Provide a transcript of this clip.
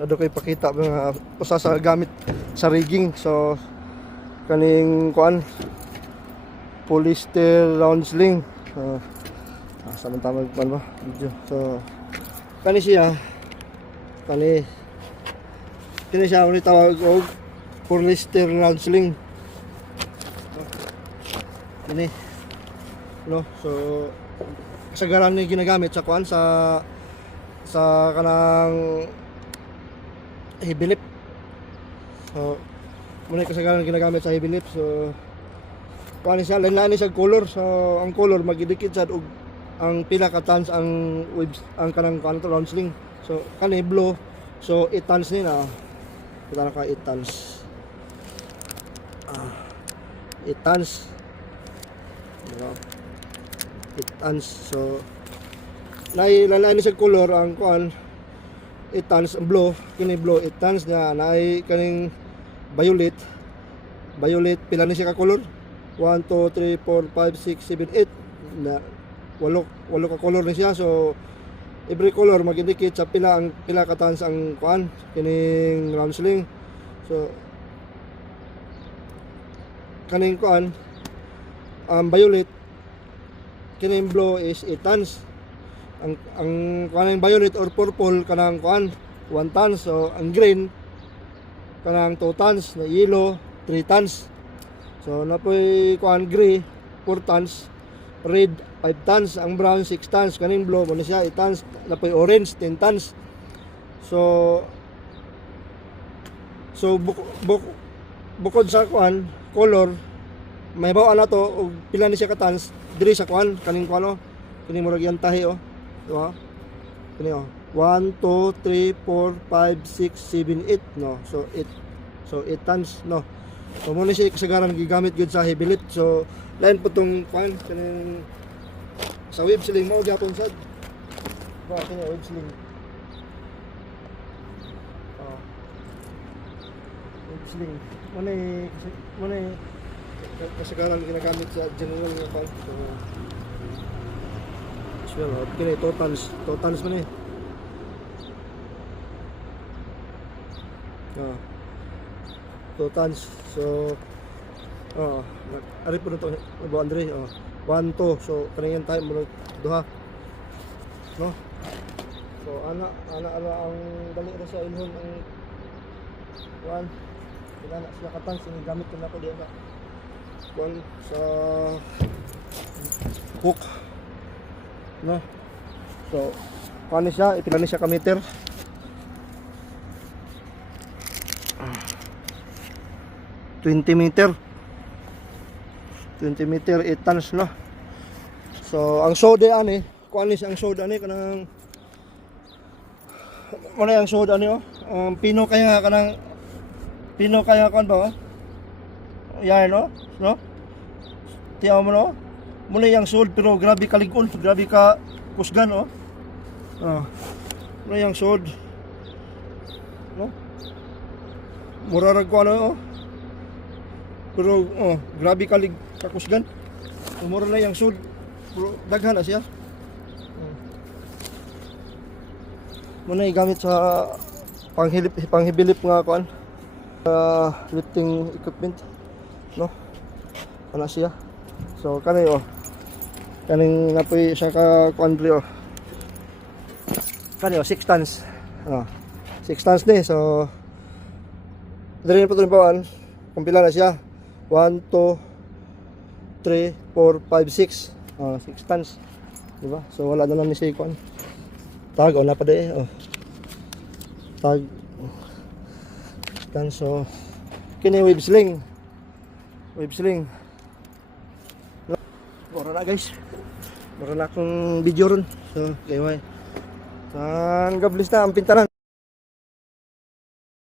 Ado kay pakita mga usa sa gamit sa rigging. So kaning kuan polyester round sling. Samantama kuan ba video. So kani siya kani siya ulit tawag og polyester round sling. Ini no, so kasagaran ni ginagamit sa kuan sa kanang heavy lift. So muna kasagaran ginagamit sa heavy lift. So kuan siya lain-lain siya color. So ang color magidikit sad og ang pila ka tons ang waves ang kanang kuan to round sling. So kani blue, so 8 tons ni na. Kita na ka 8 tons. 8 tons. 8 tons. So lain-lain siya color ang kuan 8 tons ang blue, kini blue 8 tons na naay kaning violet pila ni siya ka color 1 2 3 4 5 6 7 8 na walo ka color ni siya. So every color mag-indicate sa pila ka tons ang kuan kining round sling. So kaning kuan violet kining blue is 8 tons. Ang kanang violet or purple kanang kuan 1 tons. So ang green kanang 2 tons, na yellow 3 tons. So napoy kuan gray 4 tons, red 5 tons, ang brown 6 tons, kaning blue mo na siya 8 tons, napoy orange 10 tons. So bukod sa kuan color may bawa na to og pila ni siya ka tons diri sa kuan kaning kuan kini murag yan tahi diba? Kini 1 2 3 4 5 6 7 8 no. So 8 tons no. So mo ni siya kasagaran gigamit gyud sa heavy lift. So lain po tong kuan kaning sa web sling mo gyapon sad. Ba kini web sling. Web sling. Mo ni kasagaran ginagamit sa general nga kuan. So kini 2 tons man eh. 2 tons. So ari po nito Bo Andre 1 2. So kaningan tayo mo duha no. So ana ang dali ra sa ilhon ang kuan ila na sila ka tons ini gamit ko na ko diyan sa kuan sa hook no. So paano siya ipila ni siya ka meter 20 meter 8 tons no. So ang soda ani kuan ni ang soda ani kanang mo na ang soda ani pino kaya kuan ba yan no tiyaw mo no. Muna yung sold pero grabe ka ligon, grabe ka kusgan muna yung sold no. Murarag ko pero grabe ka kusgan. Mura na yung sold pero daghan na siya. Muna igamit sa panghibilip nga kuan lifting equipment no. Ana siya. So kaning napoy siya ka kuandri kani 6 tons 6 tons ni. So diri po bawaan kung pila na siya 1 2 3 4 5 6 6 tons diba. So wala na lang ni siya kuan tag na pa de tag tons. So kini wave sling mura na guys, mura na akong video ron. So kayo ay God bless na ang pintaran.